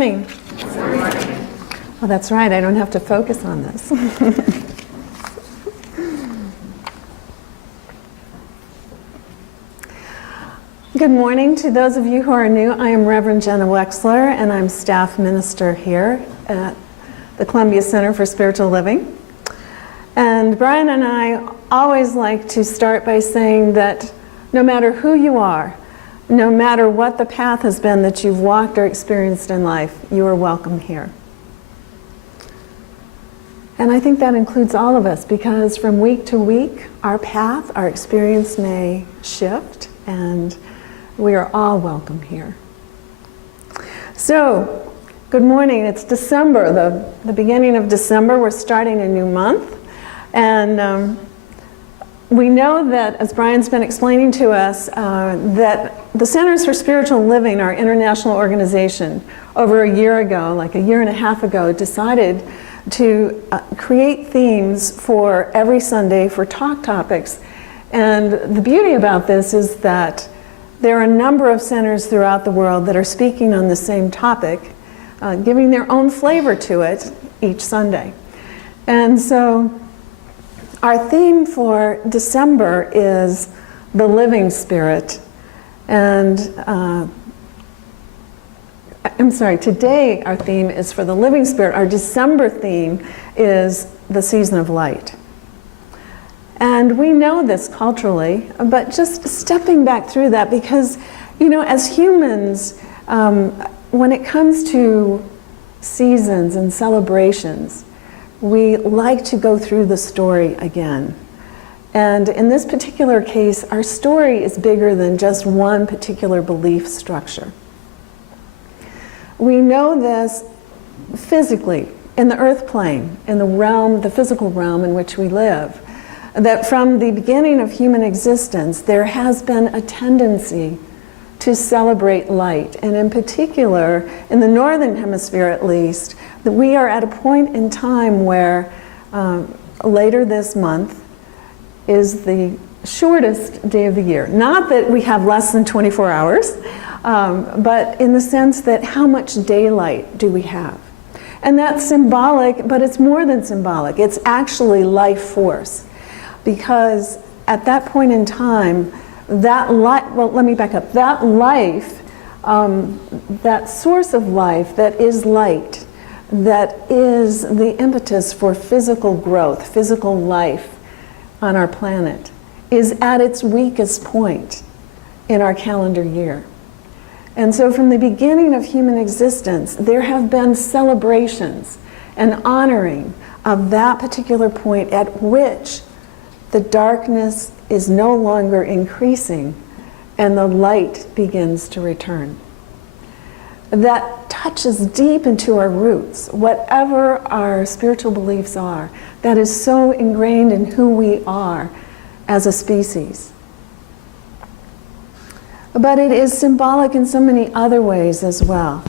morning. Good morning. Oh, that's right. I don't have to focus on this. Good morning to those of you who are new. I am Reverend Jenna Wexler, and I'm staff minister here at the Columbia Center for Spiritual Living. And Brian and I always like to start by saying that no matter who you are, no matter what the path has been that you've walked or experienced in life, you are welcome here. And I think that includes all of us, because from week to week, our path, our experience may shift, and we are all welcome here. So, good morning. It's December, the beginning of December. We're starting a new month. And we know that, as Brian's been explaining to us, that the Centers for Spiritual Living, our international organization, over a year ago, like a year and a half ago, decided to create themes for every Sunday for talk topics. And the beauty about this is that there are a number of centers throughout the world that are speaking on the same topic, giving their own flavor to it each Sunday. And so our theme for December is the living spirit. And today our theme is for the living spirit. Our December theme is the season of light. And we know this culturally, but just stepping back through that, because, you know, as humans, when it comes to seasons and celebrations, we like to go through the story again. And in this particular case, our story is bigger than just one particular belief structure. We know this physically, in the earth plane, in the realm, the physical realm in which we live, that from the beginning of human existence, there has been a tendency to celebrate light. And in particular, in the northern hemisphere at least, that we are at a point in time where later this month is the shortest day of the year. Not that we have less than 24 hours, but in the sense that how much daylight do we have? And that's symbolic, but it's more than symbolic. It's actually life force. Because at that point in time, that light, well, let me back up. That life, that source of life that is light, that is the impetus for physical growth, physical life on our planet, is at its weakest point in our calendar year. And so from the beginning of human existence, there have been celebrations and honoring of that particular point at which the darkness is no longer increasing and the light begins to return. That touches deep into our roots. Whatever our spiritual beliefs are, that is so ingrained in who we are as a species. But it is symbolic in so many other ways as well.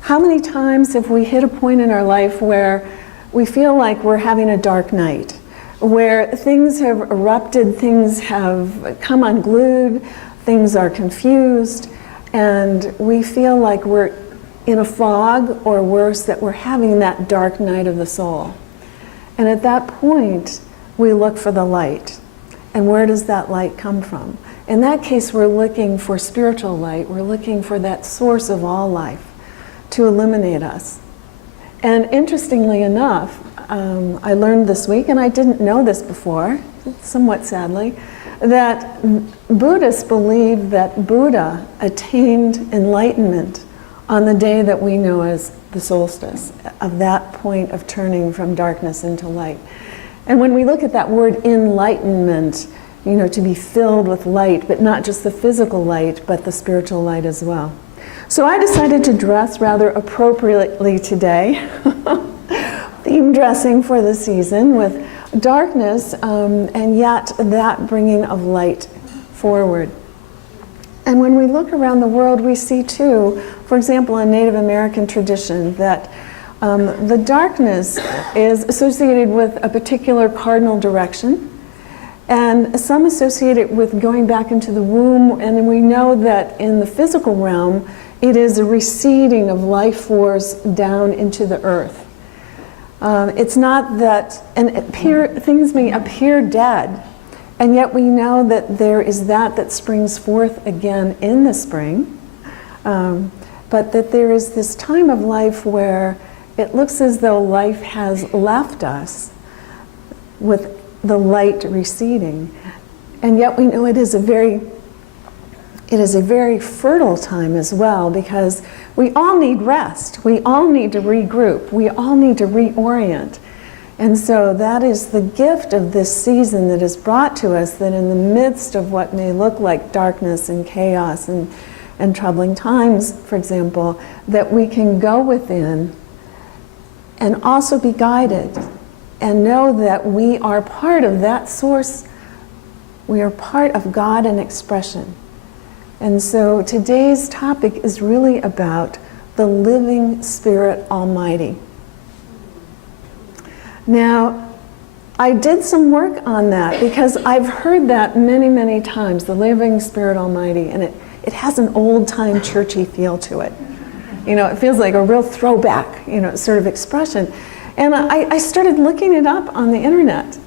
How many times have we hit a point in our life where we feel like we're having a dark night, where things have erupted, things have come unglued, things are confused, and we feel like we're in a fog, or worse, that we're having that dark night of the soul. And at that point, we look for the light. And where does that light come from? In that case, we're looking for spiritual light. We're looking for that source of all life to illuminate us. And interestingly enough, I learned this week, and I didn't know this before, somewhat sadly, that Buddhists believe that Buddha attained enlightenment on the day that we know as the solstice, of that point of turning from darkness into light. And when we look at that word enlightenment, you know, to be filled with light, but not just the physical light, but the spiritual light as well. So I decided to dress rather appropriately today, theme dressing for the season, with darkness and yet that bringing of light forward. And when we look around the world, we see too, for example, in Native American tradition, that the darkness is associated with a particular cardinal direction, and some associate it with going back into the womb. And we know that in the physical realm, It is a receding of life force down into the earth. It's not that, things may appear dead, and yet we know that there is that springs forth again in the spring, but that there is this time of life where it looks as though life has left us with the light receding, and yet we know it is a very fertile time as well, because we all need rest, we all need to regroup, we all need to reorient. And so that is the gift of this season that is brought to us, that in the midst of what may look like darkness and chaos and troubling times, for example, that we can go within and also be guided and know that we are part of that source. We are part of God in expression. And so today's topic is really about the living Spirit Almighty. Now, I did some work on that because I've heard that many, many times, the living Spirit Almighty, and it has an old-time churchy feel to it. You know, it feels like a real throwback, sort of expression. And I started looking it up on the internet.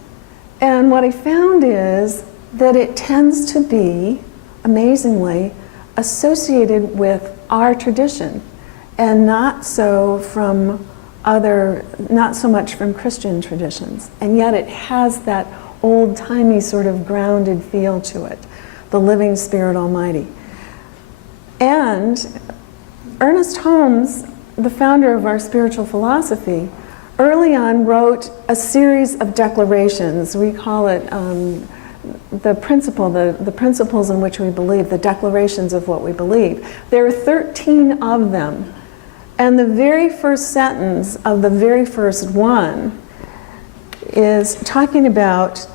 And what I found is that it tends to be, amazingly, associated with our tradition, and not so much from Christian traditions. And yet it has that old-timey sort of grounded feel to it, the living Spirit Almighty. And Ernest Holmes, the founder of our spiritual philosophy, early on wrote a series of declarations. We call it the principles in which we believe, the declarations of what we believe. There are 13 of them. And the very first sentence of the very first one is talking about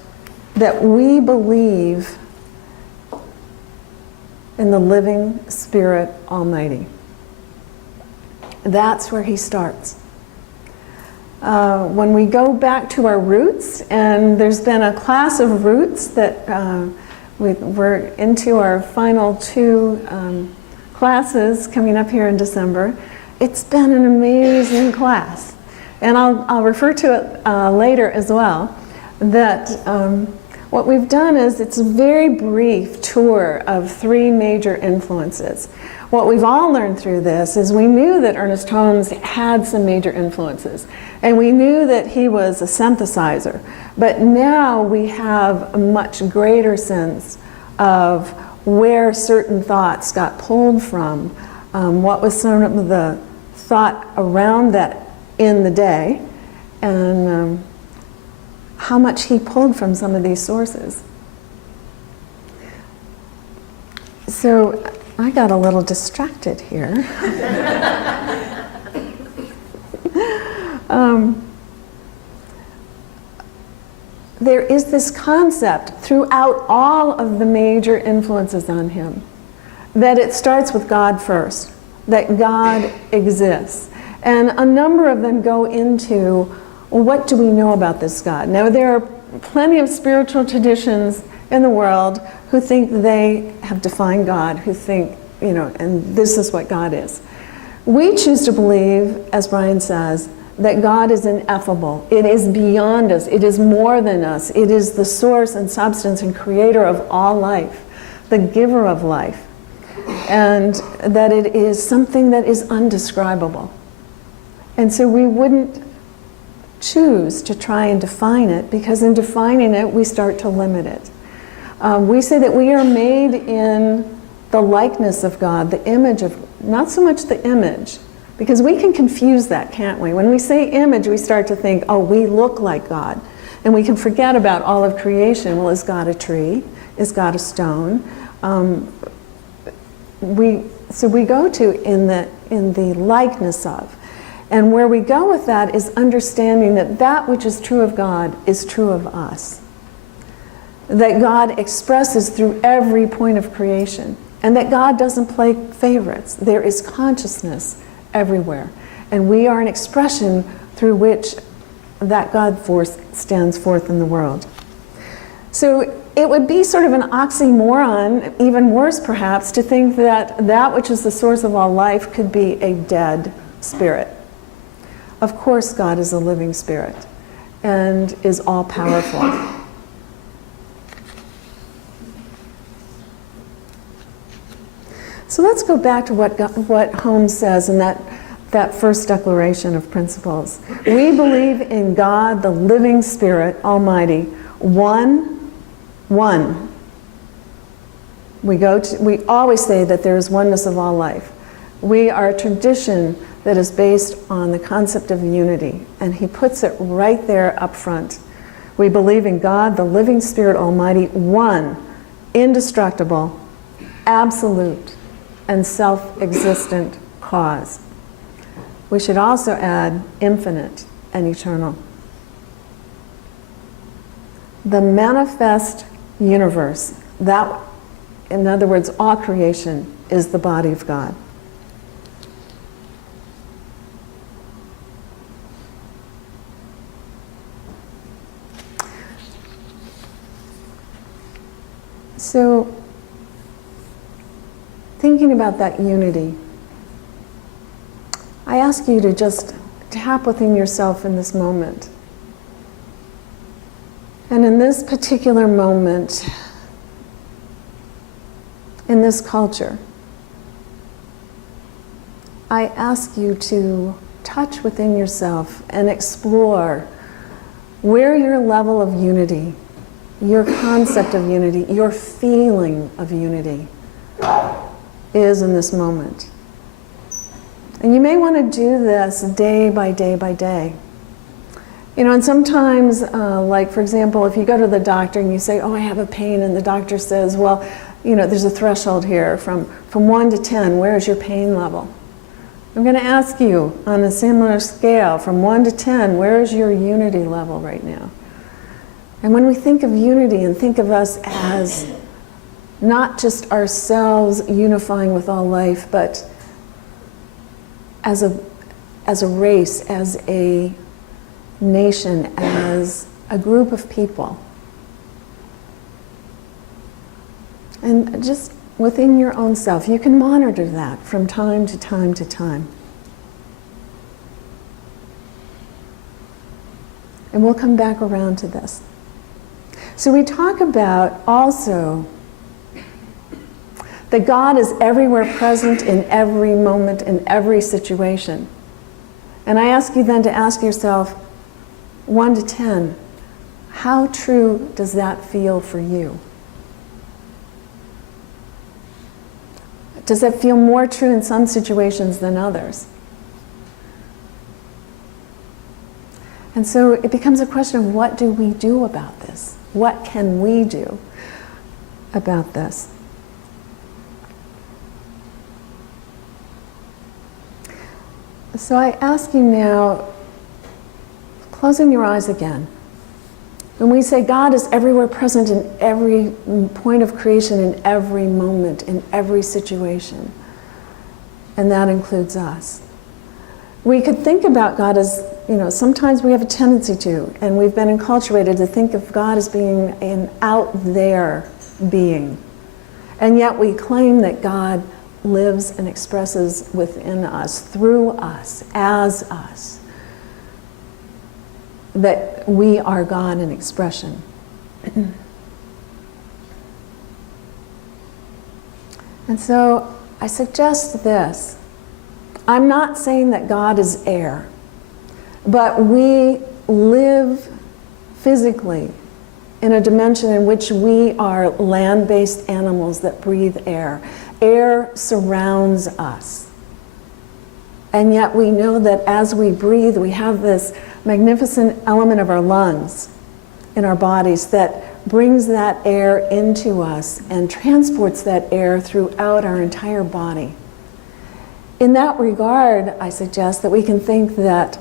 that we believe in the living Spirit Almighty. That's where he starts. When we go back to our roots, and there's been a class of roots that we're into our final 2 classes coming up here in December. It's been an amazing class, and I'll refer to it later as well. That what we've done is it's a very brief tour of 3 major influences. What we've all learned through this is we knew that Ernest Holmes had some major influences, and we knew that he was a synthesizer, but now we have a much greater sense of where certain thoughts got pulled from, what was some of the thought around that in the day, and how much he pulled from some of these sources. So I got a little distracted here. There is this concept throughout all of the major influences on him that it starts with God first, that God exists. And a number of them go into, well, what do we know about this God? Now, there are plenty of spiritual traditions in the world who think they have defined God, who think, and this is what God is. We choose to believe, as Brian says, that God is ineffable. It is beyond us. It is more than us. It is the source and substance and creator of all life, the giver of life, and that it is something that is undescribable. And so we wouldn't choose to try and define it, because in defining it, we start to limit it. We say that we are made in the likeness of God, the image of, not so much the image, because we can confuse that, can't we? When we say image, we start to think, oh, we look like God. And we can forget about all of creation. Well, is God a tree? Is God a stone? So we go to in the likeness of. And where we go with that is understanding that that which is true of God is true of us. That God expresses through every point of creation. And that God doesn't play favorites. There is consciousness everywhere. And we are an expression through which that God force stands forth in the world. So it would be sort of an oxymoron, even worse perhaps, to think that that which is the source of all life could be a dead spirit. Of course, God is a living spirit and is all-powerful. So let's go back to what Holmes says in that first declaration of principles. We believe in God, the living Spirit, Almighty, one. We always say that there is oneness of all life. We are a tradition that is based on the concept of unity, and he puts it right there up front. We believe in God, the living Spirit Almighty, one, indestructible, absolute, and self-existent cause. We should also add infinite and eternal. The manifest universe, that, in other words, all creation, is the body of God. So, thinking about that unity, I ask you to just tap within yourself in this moment. And in this particular moment, in this culture, I ask you to touch within yourself and explore where your level of unity, your concept of unity, your feeling of unity is in this moment. And you may want to do this day by day by day. You know, and sometimes, like for example, if you go to the doctor and you say, oh, I have a pain, and the doctor says, well, you know, there's a threshold here from 1 to 10, where is your pain level? I'm going to ask you on a similar scale, from 1 to 10, where is your unity level right now? And when we think of unity and think of us as not just ourselves unifying with all life, but as a race, as a nation, as a group of people. And just within your own self, you can monitor that from time to time to time. And we'll come back around to this. So we talk about also that God is everywhere present in every moment, in every situation. And I ask you then to ask yourself, 1 to 10, how true does that feel for you? Does that feel more true in some situations than others? And so it becomes a question of what do we do about this? What can we do about this? So I ask you now, closing your eyes again. When we say God is everywhere present in every point of creation, in every moment, in every situation, and that includes us. We could think about God as, you know, sometimes we have a tendency to, and we've been enculturated to think of God as being an out there being. And yet we claim that God lives and expresses within us, through us, as us. That we are God in expression. And so I suggest this. I'm not saying that God is air, but we live physically in a dimension in which we are land-based animals that breathe air. Air surrounds us. And yet we know that as we breathe, we have this magnificent element of our lungs in our bodies that brings that air into us and transports that air throughout our entire body. In that regard, I suggest that we can think that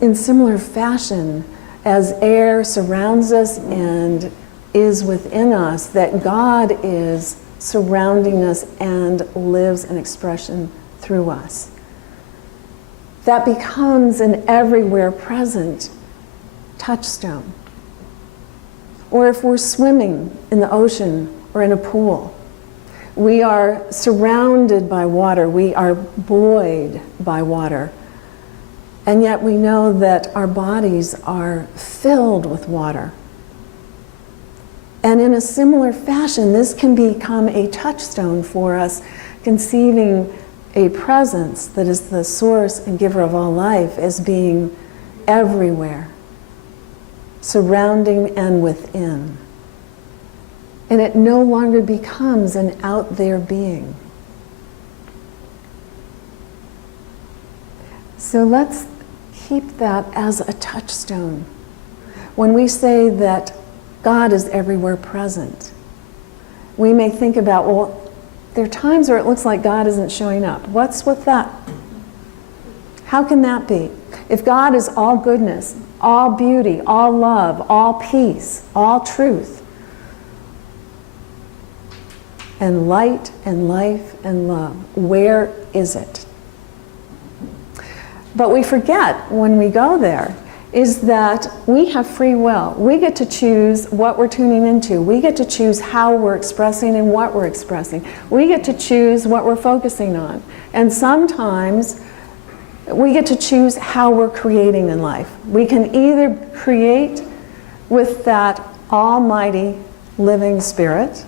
in similar fashion, as air surrounds us and is within us, that God is surrounding us and lives an expression through us. That becomes an everywhere present touchstone. or if we're swimming in the ocean or in a pool. We are surrounded by water. We are buoyed by water. And yet we know that our bodies are filled with water. And in a similar fashion, this can become a touchstone for us, conceiving a presence that is the source and giver of all life as being everywhere, surrounding and within. And it no longer becomes an out there being. So let's keep that as a touchstone. When we say that God is everywhere present, we may think about, well, there are times where it looks like God isn't showing up. What's with that? How can that be? If God is all goodness, all beauty, all love, all peace, all truth, and light and life and love, where is it? But we forget when we go there is that we have free will. We get to choose what we're tuning into. We get to choose how we're expressing and what we're expressing. We get to choose what we're focusing on. And sometimes we get to choose how we're creating in life. We can either create with that almighty living spirit,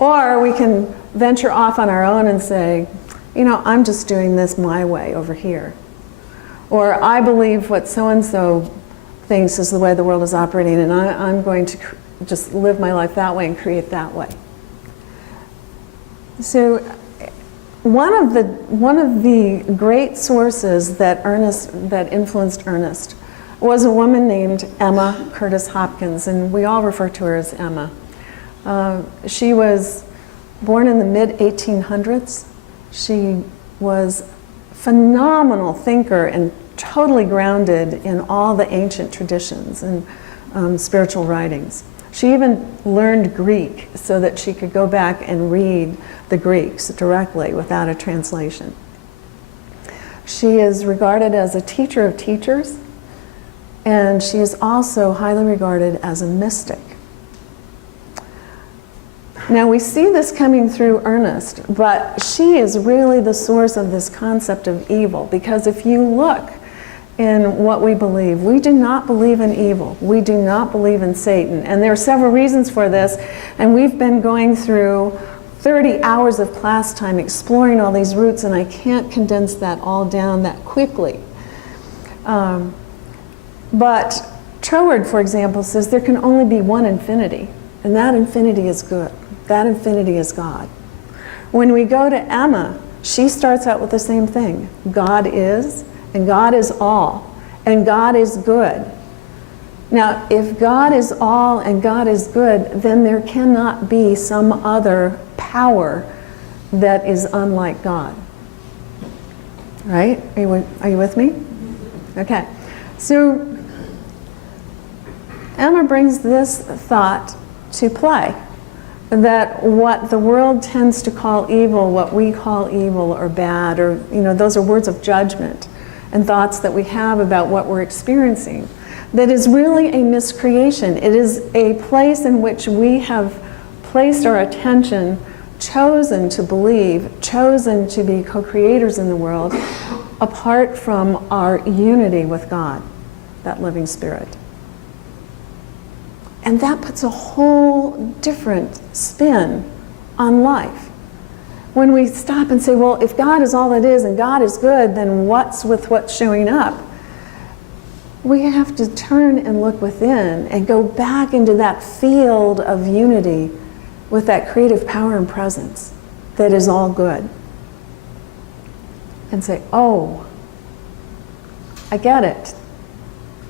or we can venture off on our own and say, you know, I'm just doing this my way over here. Or I believe what so-and-so thinks is the way the world is operating, and I'm going to just live my life that way and create that way. So one of the great sources that influenced Ernest was a woman named Emma Curtis Hopkins, and we all refer to her as Emma. She was born in the mid-1800s. She was phenomenal thinker and totally grounded in all the ancient traditions and spiritual writings. She even learned Greek so that she could go back and read the Greeks directly without a translation. She is regarded as a teacher of teachers, and she is also highly regarded as a mystic. Now we see this coming through Ernest, but she is really the source of this concept of evil, because if you look in what we believe, we do not believe in evil. We do not believe in Satan. And there are several reasons for this, and we've been going through 30 hours of class time exploring all these roots, and I can't condense that all down that quickly. But Troward, for example, says there can only be one infinity, and that infinity is good. That infinity is God. When we go to Emma, she starts out with the same thing. God is, and God is all, and God is good. Now, if God is all and God is good, then there cannot be some other power that is unlike God. Right? Are you with me? Okay. So, Emma brings this thought to play, that what the world tends to call evil, what we call evil or bad, or, you know, those are words of judgment and thoughts that we have about what we're experiencing, that is really a miscreation. It is a place in which we have placed our attention, chosen to believe, chosen to be co-creators in the world, apart from our unity with God, that living spirit. And that puts a whole different spin on life. When we stop and say, well, if God is all it is and God is good, then what's with what's showing up? We have to turn and look within and go back into that field of unity with that creative power and presence that is all good. And say, oh, I get it.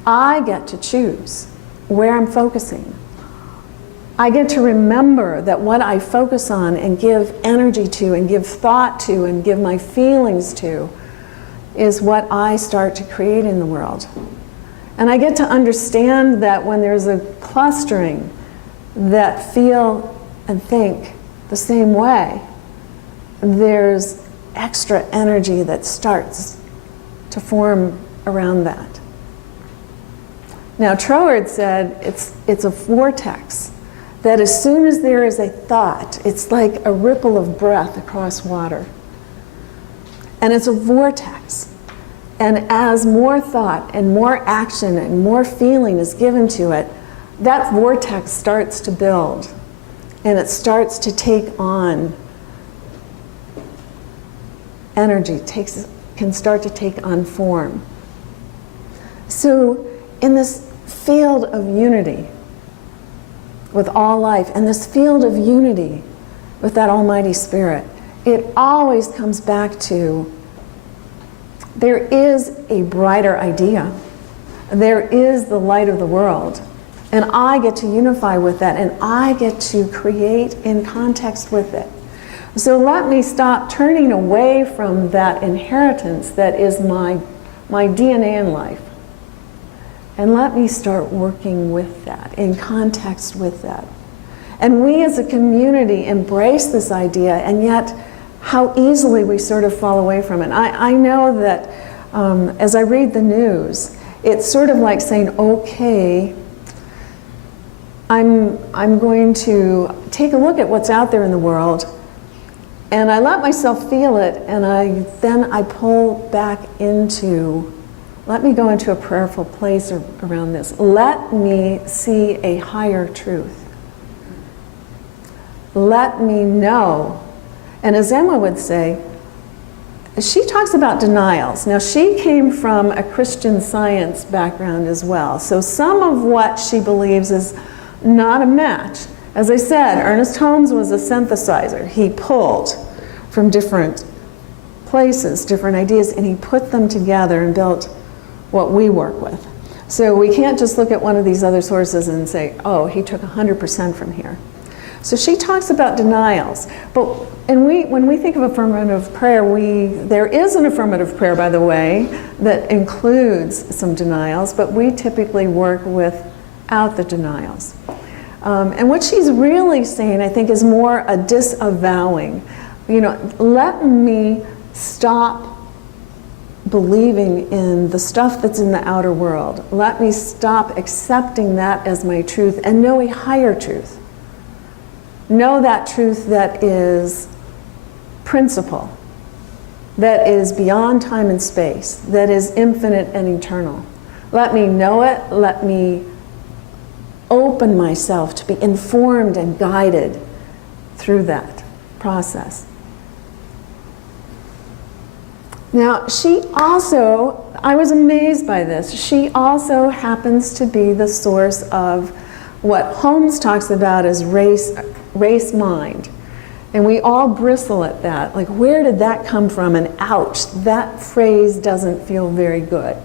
I get to choose where I'm focusing. I get to remember that what I focus on and give energy to and give thought to and give my feelings to is what I start to create in the world. And I get to understand that when there's a clustering that feel and think the same way, there's extra energy that starts to form around that. Now, Troward said it's a vortex, that as soon as there is a thought, it's like a ripple of breath across water. And it's a vortex. And as more thought and more action and more feeling is given to it, that vortex starts to build. And it starts to take on energy, can start to take on form. So in this field of unity with all life, and this field of unity with that Almighty Spirit, it always comes back to there is a brighter idea. There is the light of the world. And I get to unify with that, and I get to create in context with it. So let me stop turning away from that inheritance that is my DNA in life. And let me start working with that, in context with that. And we as a community embrace this idea, and yet how easily we sort of fall away from it. I know that as I read the news, it's sort of like saying, okay, I'm going to take a look at what's out there in the world, and I let myself feel it, and then I pull back into, let me go into a prayerful place around this. Let me see a higher truth. Let me know. And as Emma would say, she talks about denials. Now, she came from a Christian Science background as well, so some of what she believes is not a match. As I said, Ernest Holmes was a synthesizer. He pulled from different places, different ideas, and he put them together and built what we work with. So we can't just look at one of these other sources and say, oh, he took 100% from here. So she talks about denials. When we think of affirmative prayer, there is an affirmative prayer, by the way, that includes some denials, but we typically work without the denials. And what she's really saying, I think, is more a disavowing. Let me stop believing in the stuff that's in the outer world. Let me stop accepting that as my truth and know a higher truth. Know that truth that is principle, that is beyond time and space, that is infinite and eternal. Let me know it. Let me open myself to be informed and guided through that process. Now, she also, I was amazed by this, she also happens to be the source of what Holmes talks about as race mind. And we all bristle at that. Like, where did that come from? And ouch, that phrase doesn't feel very good.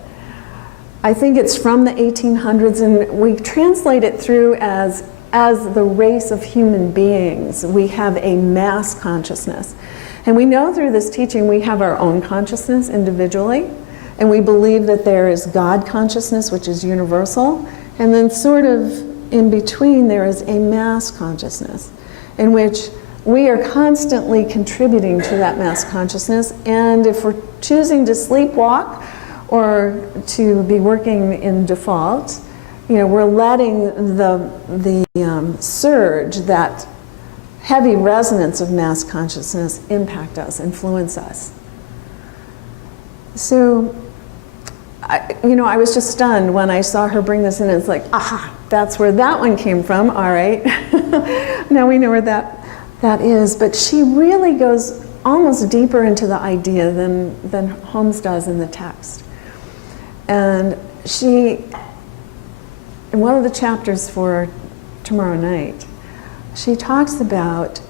I think it's from the 1800s, and we translate it through as the race of human beings. We have a mass consciousness. And we know through this teaching we have our own consciousness individually, and we believe that there is God consciousness, which is universal, and then sort of in between there is a mass consciousness in which we are constantly contributing to that mass consciousness, and if we're choosing to sleepwalk or to be working in default, we're letting the surge, that heavy resonance of mass consciousness impact us, influence us. So, I was just stunned when I saw her bring this in. It's like, aha, that's where that one came from. All right, now we know where that is. But she really goes almost deeper into the idea than Holmes does in the text. And she, in one of the chapters for tomorrow night, she talks about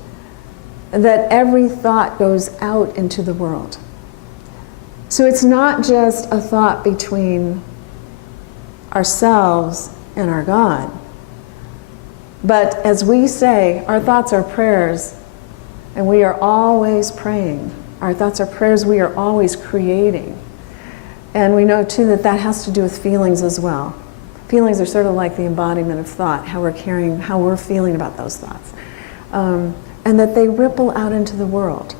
that every thought goes out into the world. So it's not just a thought between ourselves and our God, but as we say, our thoughts are prayers, and we are always praying. Our thoughts are prayers, we are always creating. And we know too that has to do with feelings as well. Feelings are sort of like the embodiment of thought, how we're feeling about those thoughts. And that they ripple out into the world.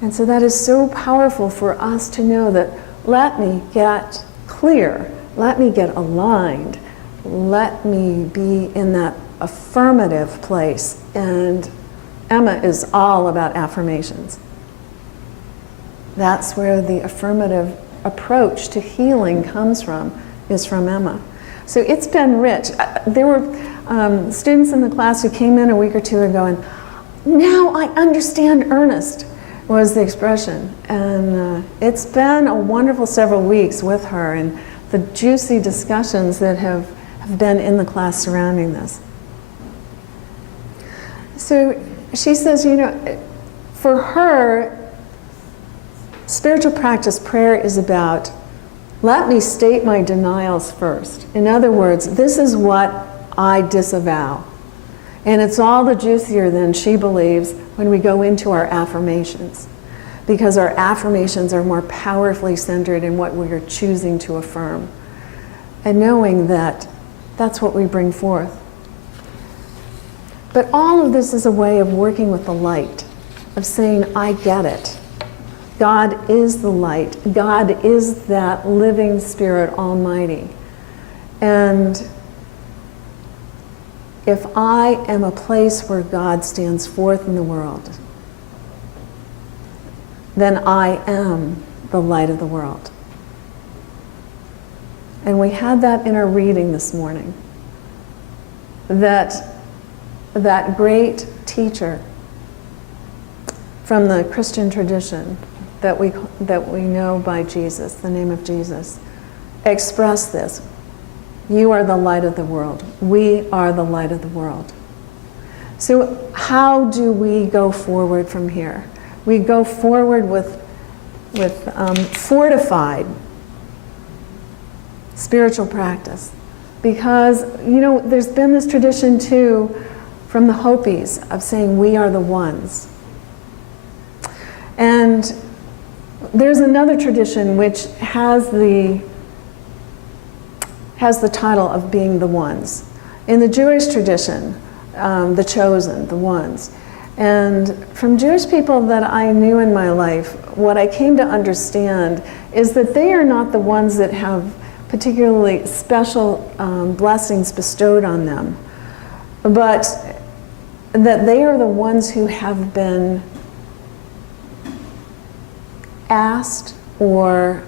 And so that is so powerful for us to know that let me get clear. Let me get aligned. Let me be in that affirmative place. And Emma is all about affirmations. That's where the affirmative approach to healing comes from, is from Emma. So it's been rich. There were students in the class who came in a week or two ago and, now I understand Ernest, was the expression. And it's been a wonderful several weeks with her and the juicy discussions that have been in the class surrounding this. So she says, for her, spiritual practice prayer is about, let me state my denials first. In other words, this is what I disavow. And it's all the juicier than she believes when we go into our affirmations, because our affirmations are more powerfully centered in what we are choosing to affirm, and knowing that that's what we bring forth. But all of this is a way of working with the light, of saying, I get it. God is the light. God is that living Spirit Almighty. And if I am a place where God stands forth in the world, then I am the light of the world. And we had that in our reading this morning, that great teacher from the Christian tradition that we know by Jesus, the name of Jesus, expressed this. You are the light of the world. We are the light of the world. So how do we go forward from here? We go forward with fortified spiritual practice. Because, there's been this tradition too from the Hopis of saying we are the ones. And there's another tradition which has the title of being the ones. In the Jewish tradition, the chosen, the ones. And from Jewish people that I knew in my life, what I came to understand is that they are not the ones that have particularly special blessings bestowed on them, but that they are the ones who have been asked, or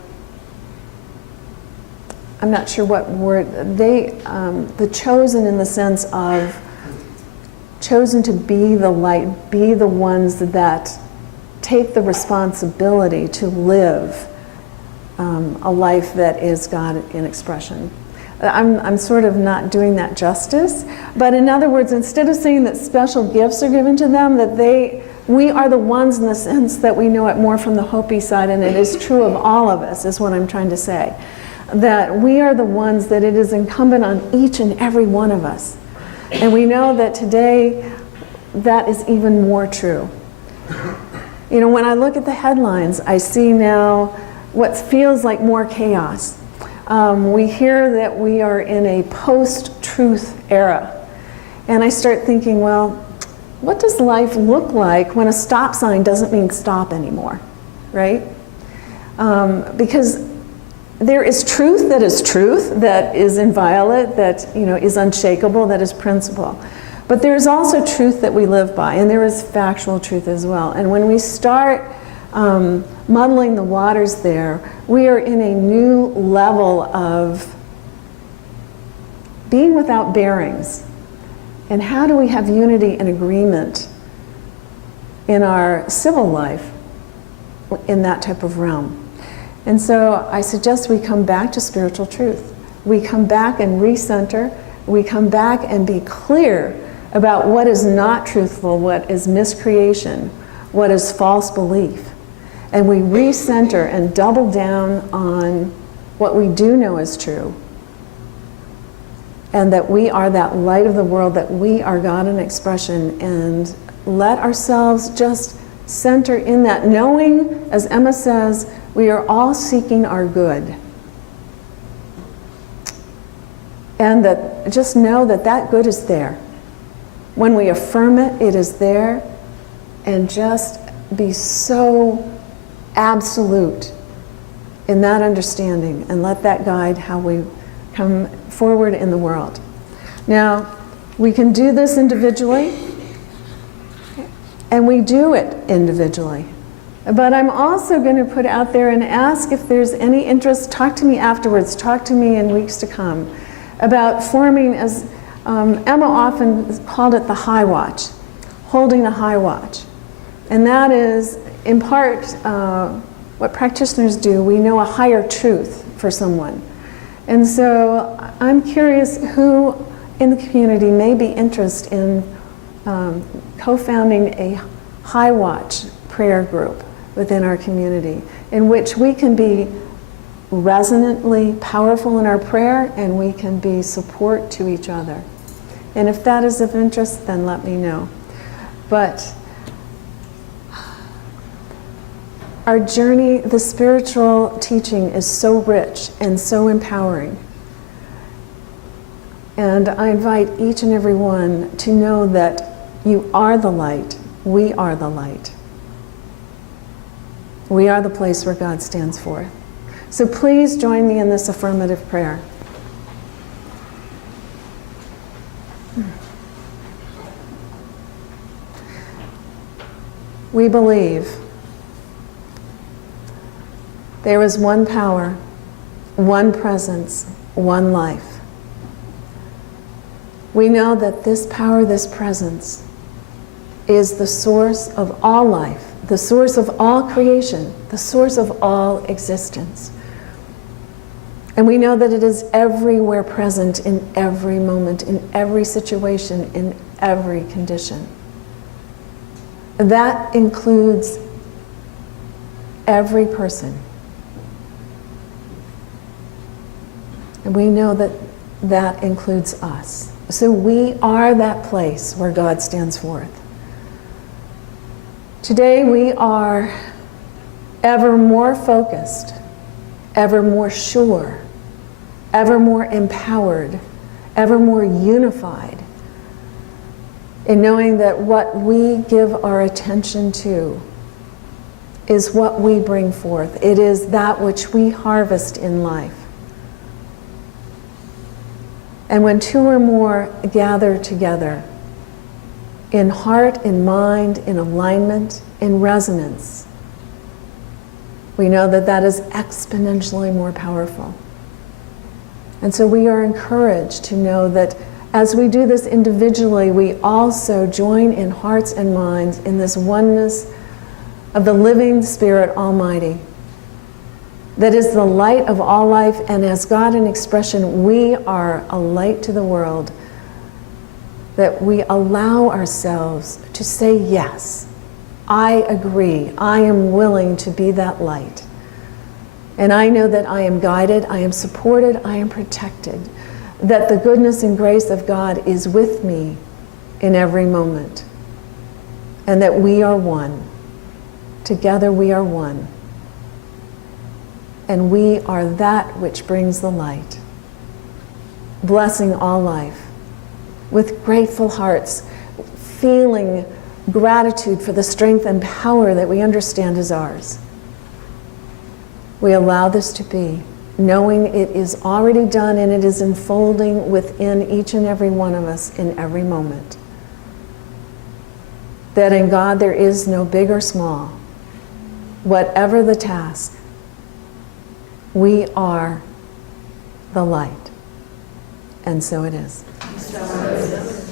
I'm not sure what word, the chosen in the sense of chosen to be the light, be the ones that take the responsibility to live a life that is God in expression. I'm sort of not doing that justice, but in other words, instead of saying that special gifts are given to them, that we are the ones in the sense that we know it more from the Hopi side, and it is true of all of us, is what I'm trying to say. That we are the ones that it is incumbent on each and every one of us. And we know that today that is even more true. When I look at the headlines, I see now what feels like more chaos. We hear that we are in a post-truth era. And I start thinking, well, what does life look like when a stop sign doesn't mean stop anymore, right? Because there is truth, that is inviolate, that is unshakable, that is principle. But there is also truth that we live by, and there is factual truth as well. And when we start muddling the waters there, we are in a new level of being without bearings. And how do we have unity and agreement in our civil life in that type of realm? And so I suggest we come back to spiritual truth. We come back and recenter. We come back and be clear about what is not truthful, what is miscreation, what is false belief. And we recenter and double down on what we do know is true. And that we are that light of the world, that we are God in expression, and let ourselves just center in that, knowing, as Emma says, we are all seeking our good. And that just know that that good is there. When we affirm it, it is there. And just be so absolute in that understanding, and let that guide how we come forward in the world. Now, we can do this individually, and we do it individually. But I'm also going to put out there and ask if there's any interest. Talk to me afterwards, talk to me in weeks to come, about forming, as Emma often called it, the high watch, holding the high watch. And that is, in part, what practitioners do. We know a higher truth for someone. And so I'm curious who in the community may be interested in co-founding a high watch prayer group within our community, in which we can be resonantly powerful in our prayer and we can be support to each other. And if that is of interest, then let me know. But our journey, the spiritual teaching, is so rich and so empowering. And I invite each and every one to know that you are the light. We are the light. We are the place where God stands forth. So please join me in this affirmative prayer. We believe there is one power, one presence, one life. We know that this power, this presence, is the source of all life, the source of all creation, the source of all existence. And we know that it is everywhere present in every moment, in every situation, in every condition. That includes every person. And we know that that includes us. So we are that place where God stands forth. Today we are ever more focused, ever more sure, ever more empowered, ever more unified in knowing that what we give our attention to is what we bring forth. It is that which we harvest in life. And when two or more gather together, in heart, in mind, in alignment, in resonance, we know that that is exponentially more powerful. And so we are encouraged to know that as we do this individually, we also join in hearts and minds in this oneness of the living Spirit Almighty, that is the light of all life, and as God in expression, we are a light to the world, that we allow ourselves to say, yes, I agree, I am willing to be that light. And I know that I am guided, I am supported, I am protected, that the goodness and grace of God is with me in every moment, and that we are one. Together we are one. And we are that which brings the light, blessing all life, with grateful hearts, feeling gratitude for the strength and power that we understand is ours. We allow this to be, knowing it is already done and it is unfolding within each and every one of us in every moment. That in God there is no big or small. Whatever the task, we are the light. And so it is. So it is.